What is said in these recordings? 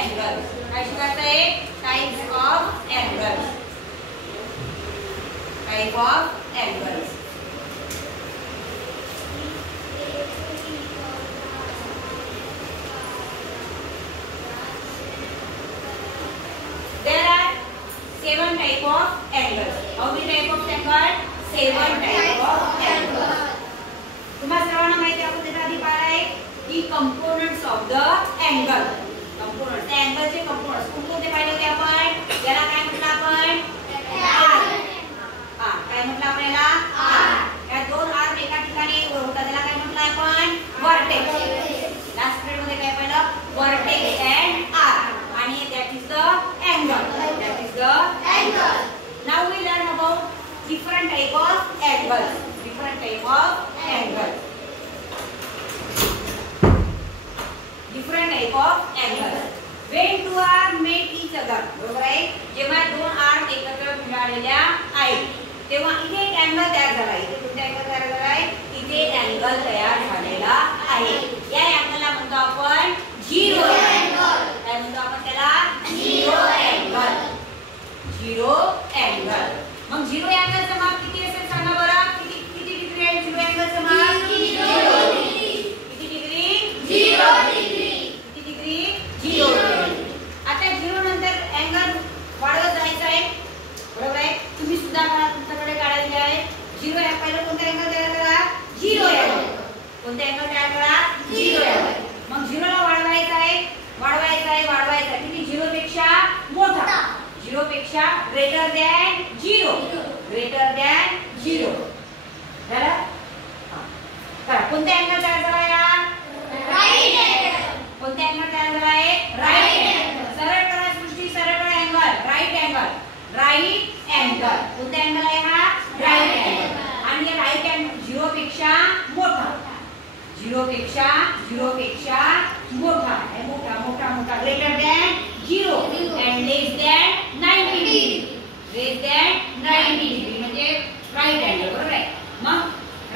angles. काय शिकायचं आहे? Types of angles. Type of angles. There are 7 type of angles. How many type of angle? 7 type of angles. तुम्हाला सर्वांना माहिती आहे, आपण त्याच्या आधी पाहिलं आहे की components of the angle. Components, त्या अँगलचे कंपोनेंट्स कोणते पाहिले होते आपण? याला काय म्हटलं आपण? आर. काय म्हटलं आपण याला? आर. या दोन आर एका ठिकाणी होतात, त्याला काय म्हटलं आपण? व्हर्टेक्स. लास्ट पिरियड मध्ये काय पाहिलं? Vertex and r. आणि that is the angle. That is the angle. Now we learn about different type of angles. Different type of angles. Different type of angles. When two are met each other, बरोबर आहे? जेव्हा दोन arc एकत्र मिळालेल्या आहेत, तेव्हा इथे एक अँगल तयार झाला आहे. इथे कोणता अँगल तयार झाला आहे? इथे अँगल तयार झालेला आहे. या अँगलला म्हणतो आपण झिरो अँगल. काय म्हणतो आपण त्याला? Zero angle. Zero angle. मग झिरो अँगलचं माप किती असेल सांगा बरं? झिरो अँगलचं माप 0 डिग्री. किती डिग्री? 0 डिग्री. किती डिग्री? 0 डिग्री. आता 0 नंतर अँगल वाढवत जायचं आहे, बरोबर आहे? तुम्ही सुद्धा मला तुमच्याकडे काढायचे आहे. 0 या पहिलं कोणता अँगल तयार करा? 0 अँगल. कोणता अँगल तयार करा? 0 अँगल. मग 0 ला वाढवायचं आहे, वाढवायचं आहे, वाढवायचं आहे. किती? 0 पेक्षा मोठा. 0 पेक्षा ग्रेटर दॅन 0. Greater than 0. झालं? करा. कोणता अँगल तयार झाला या? Right angle. कोणता अँगल तयार झाला आहे? Right angle. सरळ करा सृष्टी, सरळ करा angle. Right angle. Right angle. कोणता अँगल आहे हा? Right angle. आणि या राईट अँगल 0 पेक्षा मोठा. 0 पेक्षा मोठा. मोठा मोठा मोठा. Greater than 0 and less than 90 degree. Less than 90 degree म्हणजे राईट अँगल, बरोबर आहे? मग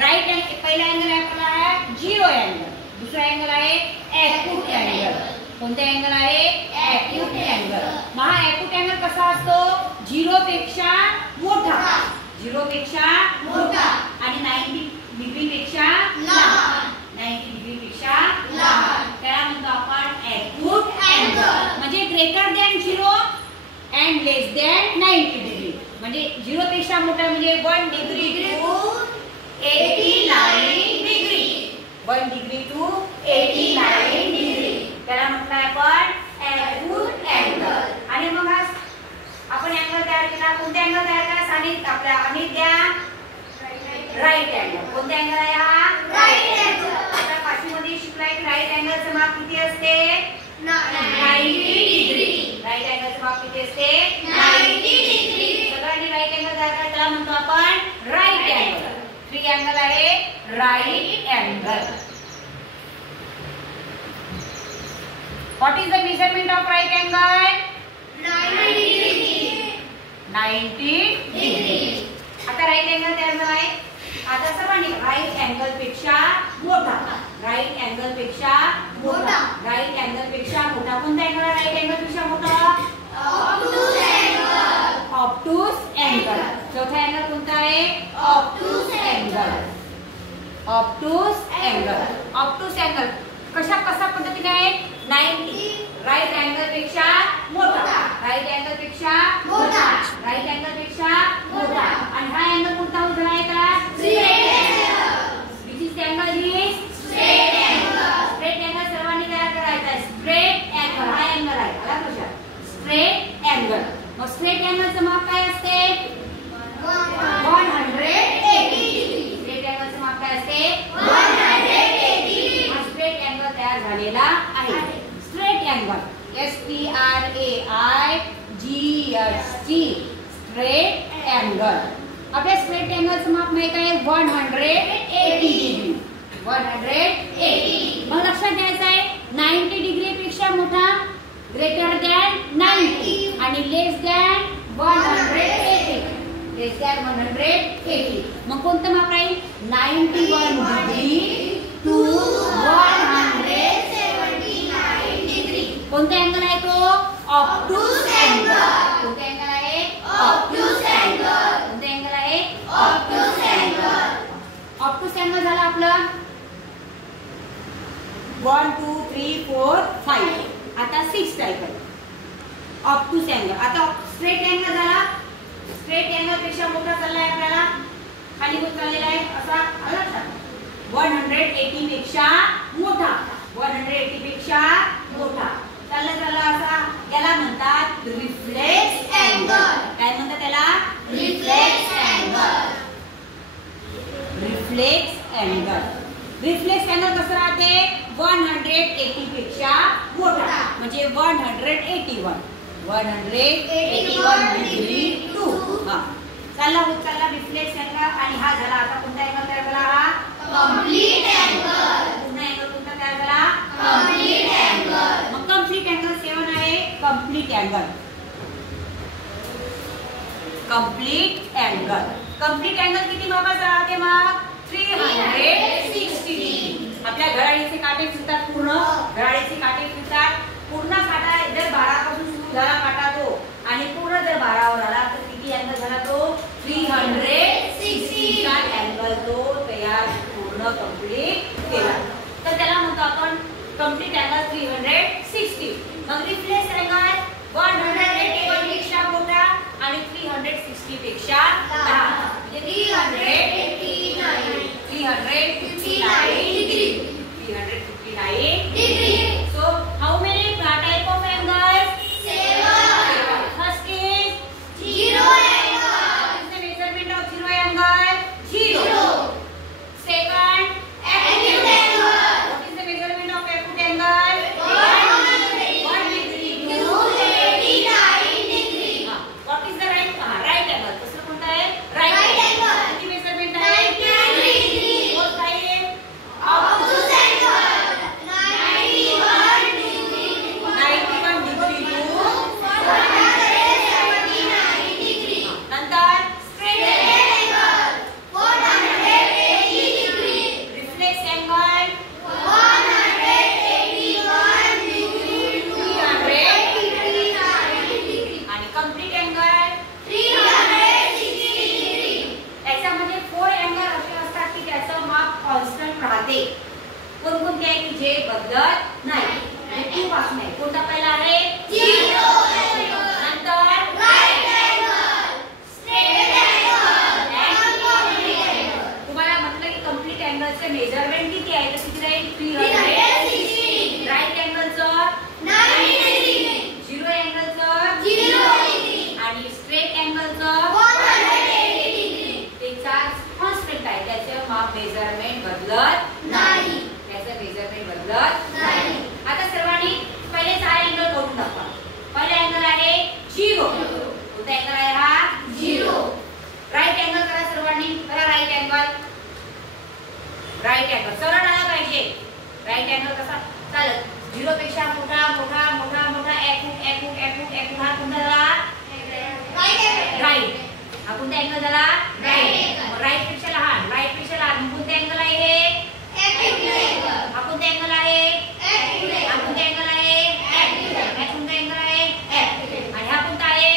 राईट अँगल पहिला अँगल आपला आहे 0 अँगल. दुसरा अँगल आहे ॲक्यूट अँगल. कोणता अँगल आहे? Acute angle. मग हा ॲक्यूट अँगल कसा असतो? 0 पेक्षा मोठा. 0 पेक्षा मोठा आणि 90 डिग्री पेक्षा लहान. 90 डिग्री पेक्षा लहान. त्याला म्हणतो आपण ॲक्यूट अँगल. म्हणजे greater than 0 and less than 90 degree. म्हणजे 0 पेक्षा मोठा म्हणजे 1 degree to 89 degree. 1 degree to 89 degree. त्याला म्हटलं आपण ॲक्यूट अँगल. आणि मग आपण अँगल तयार केला. कोणता अँगल तयार केला? सांगितलं आपल्या आणि द्या राईट अँगल. कोणता अँगल आहे हा? Right angle. आता पाचवीमध्ये शिकलाय की राईट अँगलचं माप किती असते? 90 डिग्री. राईट अँगलचं माप किती असते? 90 डिग्री. सगळ्यांनी राईट अँगल तयार केला, त्याला म्हणतो आपण राईट अँगल. ट्रायंगल आहे right angle. What is the measurement of right angle? 90 degree. 90 degree. आता राईट अँगल तयार झाला आहे. आता सर्वांनी राईट अँगल पेक्षा मोठा. राईट अँगल पेक्षा मोठा. राईट अँगल पेक्षा मोठा. कोणता अँगल आहे राईट अँगल पेक्षा मोठा? ऑब्टूस अँगल. ऑब्टूस अँगल. चौथा अँगल कोणता आहे? ऑब्टूस अँगल. ऑब्टूस अँगल. ऑब्टूस अँगल कशा पद्धतीने आहे? 90 राईट अँगल पेक्षा मोठा. राईट अँगल पेक्षा मोठा. राईट अँगल पेक्षा मोठा. आणि हा अँगल कोणता उजळा आहे का? Straight angle. Which is angle is straight angle. Straight angle सर्वांनी तयार करायचा आहे. स्ट्रेट अँगल हा अँगल आहे. आला लक्षात? Straight angle. मग स्ट्रेट अँगलचं माप काय असते? 180 डिग्री. स्ट्रेट अँगलचं माप काय असते? 180 डिग्री. हा स्ट्रेट अँगल तयार झालेला आहे. Straight angle STRAIGHT straight angle. आपल्या स्ट्रेट अँगलचं माप माहित आहे 180 डिग्री. 180. मग लक्षात घ्यायचं आहे 90 डिग्री पेक्षा मोठा, ग्रेटर दॅन 90 आणि लेस दॅन 180. लेस दॅन 180. मग कोणतं माप राहील? 91 डिग्री टू 179 डिग्री. कोणता अँगल आहे तो? Obtuse angle. कोणता अँगल आहे? Obtuse angle. कोणता अँगल आहे? Obtuse angle. ऑब्ट्यूज अँगल झाला आपलं 1 2 3 4 5. आता 6 टाइप आहे ऑब्ट्यूज अँगल. आता स्ट्रेट अँगल झाला. स्ट्रेट अँगल पेक्षा मोठा चाललाय आपल्याला, खाली होत चाललेला आहे असा लक्षात. 180 पेक्षा मोठा, 180 पेक्षा मोठा चालला चालला असा. याला म्हणतात रिफ्लेक्स अँगल. काय म्हणतात त्याला? Reflex angle. Reflex angle. Reflex angle कसं राहते? 180 पेक्षा मोठा म्हणजे 181 डिग्री टू. हा चालला होत चालला रिफ्लेक्स अँगल. आणि हा झाला आता कोणता अँगल तयार झाला? हा कंप्लीट अँगल. पुन्हा अँगल कोणता तयार झाला? Complete angle. मग कंप्लीट अँगल 7 आहे complete angle. Complete angle. Complete angle किती मापाचा राहते मग? 360. आपल्या घड्याळीचे काटे फिरतात पूर्ण. घड्याळीचे काटे फिरतात पूर्ण. काटा जर 12 पासून सुरू झाला काटा तो आणि पूर्ण जर 12 वर आला तर किती अँगल झाला तो? 360 चा अँगल तो तयार पूर्ण कंप्लीट केला. तर त्याला म्हणतो आपण कंप्लीट अँगल 360. मग रिफ्लेक्स अँगल 181 पेक्षा मोठा आणि 360 पेक्षा लहान म्हणजे 359 degree. 359 degree. So how many type of angles? 7. First is zero angle. What is the measurement of zero angle? 0. Second, acute angle. What is the measurement of acute angle? 1 degree to 89 degree. What is the right angle? दुसरा कोणता आहे? Right angle. किती measurement आहे? 90 degree. Fourth आहे obtuse angle. 91 degree to 179 degree. नंतर straight angle 480 degree. Reflex angle 181 degree to 389 degree. आणि complete angle 360 degree. याच्यामध्ये 4 angle असे असतात की त्याचं माप कॉन्स्टंट राहते. कोणकोणते आहे की जे बदलत नाही. टू पासून आहे. कोणता पहिला आहे? झिरो. नंतर राईट अँगल, स्ट्रेट अँगल आणि कंप्लीट अँगल. तुम्हाला म्हटलं की कंप्लीट अँगलचे मेजरमेंट किती आहे? तर किती राहील? 360. राईट अँगलचं 90 डिग्री. झिरो अँगलचं 0 डिग्री आणि स्ट्रेट अँगलचं 180 डिग्री. त्याचा कॉन्स्टंट आहे. त्याचे माप मेजरमेंट बदलत नाही. त्याचं मेजरमेंट बदलत नाही. आता सर्वांनी पहिले 4 अँगल मोजून दाखवा. पहिला अँगल आहे 0. कोणता अँगल आहे हा? 0. राईट अँगल करा सर्वांनी. करा राईट अँगल. राईट अँगल सरळ आला पाहिजे. राईट अँगल कसा चालत? 0 पेक्षा मोठा मोठा मोठा मोठा एकूण हा कोणता झाला? राईट. हा कोणता अँगल झाला? राईट. राईट पेक्षा लहान. राईट पेक्षा लहान कोणता अँगल आहे हे? हा कोणता अँगल आहे? हा कोणता अँगल आहे? हा कोणता अँगल आहे? आणि हा कोणता आहे?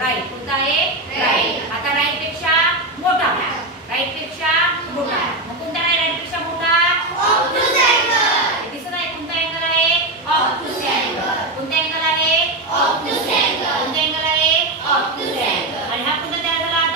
राईट. कोणता आहे? राईट. आता राईट पेक्षा मोठा. राईट पेक्षा मोठा. मग कोणता आहे राईट पेक्षा मोठा? Obtuse angle. दिसत आहे कोणता अँगल आहे? Obtuse angle. कोणता अँगल आहे? Obtuse angle. कोणता अँगल आहे? Obtuse angle. आणि हा कोणता तयार झाला आता?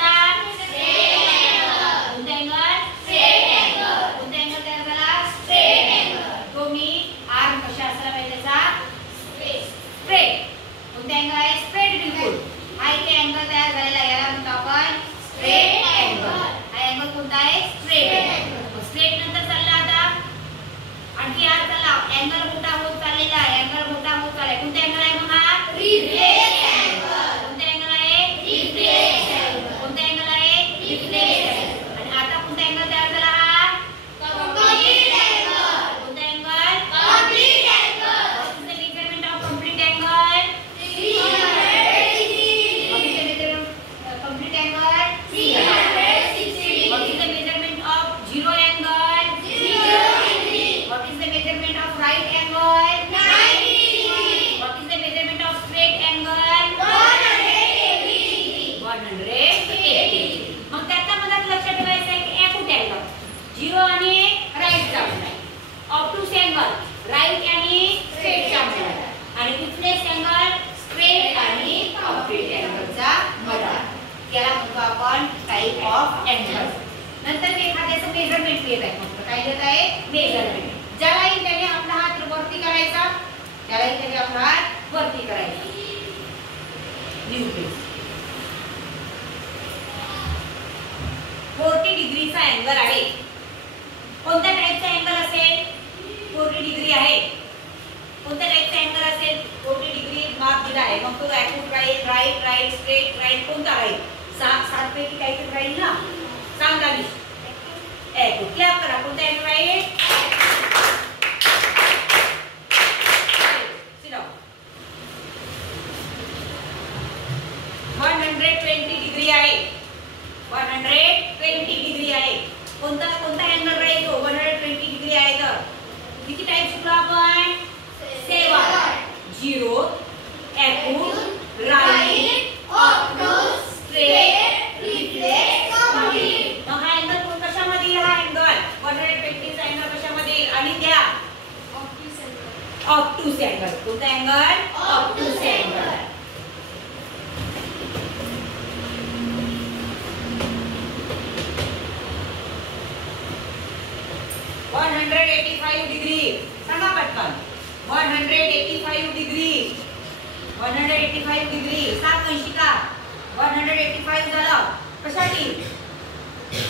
Of angle. नंतर मी एखाद्याचं मेजरमेंट घेत आहे. फक्त काय घेत आहे? मेजरमेंट. ज्यालाही त्याने आपला हात वरती करायचा, त्यालाही त्याने आपला हात वरती करायचा. New page. 40 डिग्रीचा अँगल आहे. कोणत्या टाइपचा अँगल असेल? 40 डिग्री आहे. कोणत्या टाइपचा अँगल असेल? 40 डिग्री मार्क दिला आहे. मग तो acute right, right, right, straight, right कोणता राहील? 7 पैकी काहीतरी राहील ना? सांग दानिश. ॲक्यूट. क्लॅप करा. कोणता अँगल राहील? Sit down. 120 डिग्री आहे. 120 डिग्री आहे. कोणता अँगल राहील तो? 120 डिग्री आहे तर किती टाइप शिकलो आपण? 7. 0, acute, right, obtuse, straight, reflex, complete. मग हा अँगल कोण कशामध्ये येईल? हा अँगल 120 चा अँगल कशामध्ये येईल? आणि द्या ऑब्टूस अँगल. कोणता अँगल? ऑब्टूस अँगल. डिग्री सांगा पटकन. 185 डिग्री. 185 डिग्री. सांग वंशिका. 185 झालं. कशासाठी?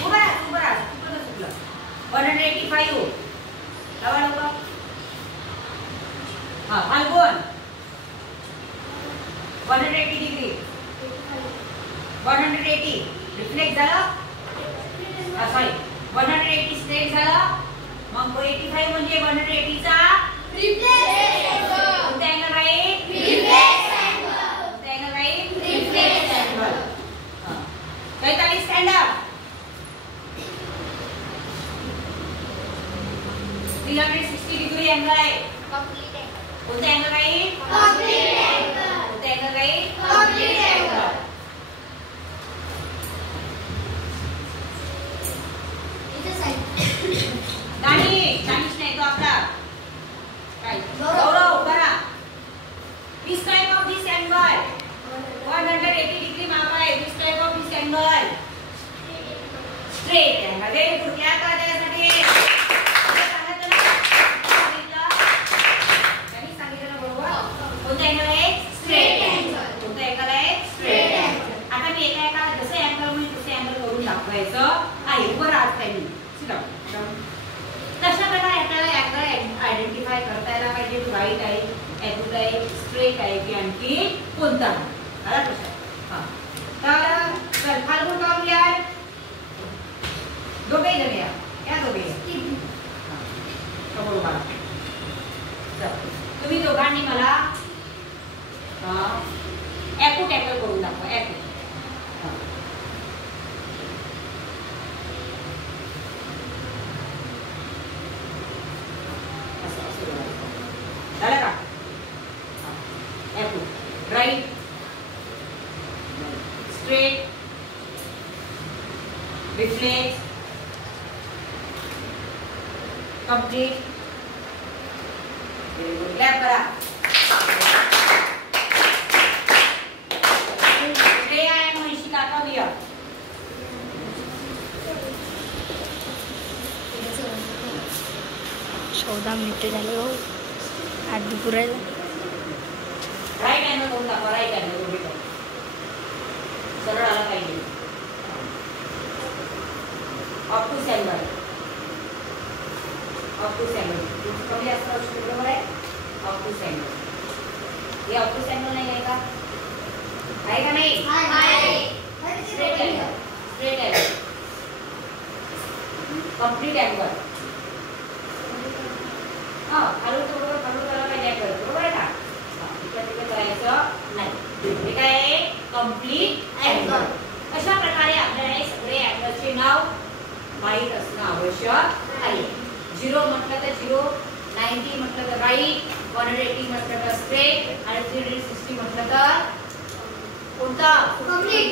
उभा राहा. चुकलं. 185. लावा लवकर. हा फाल्गुन. 180 डिग्री. 180 रिफ्लेक्ट झालं. सॉरी 180 स्ट्रेट झालं. मग 85 म्हणजे 180 चा रिफ्लेक्स अँगल. कोणता अँगल राहील? Reflex angle. कोणता अँगल राहील? Reflex angle. हां 45 स्टँड अप. 360 डिग्री अँगल आहे. Complete angle. कोणता अँगल राहील? Complete angle. कोणता अँगल राहील? Complete angle. दानिश नाही तो आपला काय? गौरव बरा. This type of this angle 180 degree माप आहे. This type of this angle straight angle. Very good. क्या करा त्यासाठी? सांगितलं बरोबर. कोणता अँगल आहे? Straight angle. कोणता अँगल आहे? Straight angle. आता मी एका जसे अँगल मी तसे अँगल करून दाखवायचं आहे. बरं आज त्यांनी कशा प्रकारे आपल्याला अँगल आयडेंटिफाय करता यायला पाहिजे? राईट आहे, ॲक्यूट आहे, स्ट्रेट आहे की आणखी कोणता आहे? आला प्रश्न. हां तर चल फाल्गुन काम यार. दोघे जण या दोघे बरोबर. तुम्ही दोघांनी मला ॲक्यूट अँगल करून दाखवा. ॲक्यूट झालं का? Acute right, straight, reflex, complete. Clap करा. श्रेया आणि वंशिका का दिया? चौदा मिनिटे झाले हो. आधी पुरायला. राईट अँगल करून दाखवा. राईट अँगल सरळ आला पाहिजे. ऑब्टूस अँगल. ऑब्टूस अँगल कमी असं असतं बरोबर आहे. ऑब्टूस अँगल. हे ऑब्टूस अँगल नाही आहे का? आहे का नाही? Straight angle. Straight angle. Complete angle. हां खालून त्याला काय नाही करत बरोबर आहे का? तिकडे करायचं नाही. हे काय आहे? Complete angle. अशा प्रकारे आपल्याला हे सगळे अँगलचे नाव माहीत असणं आवश्यक आहे. 0 म्हटलं तर 0, 90 म्हटलं तर राईट, 180 म्हटलं तर स्ट्रेट आणि 360 म्हटलं तर कोणता? कंप्लीट.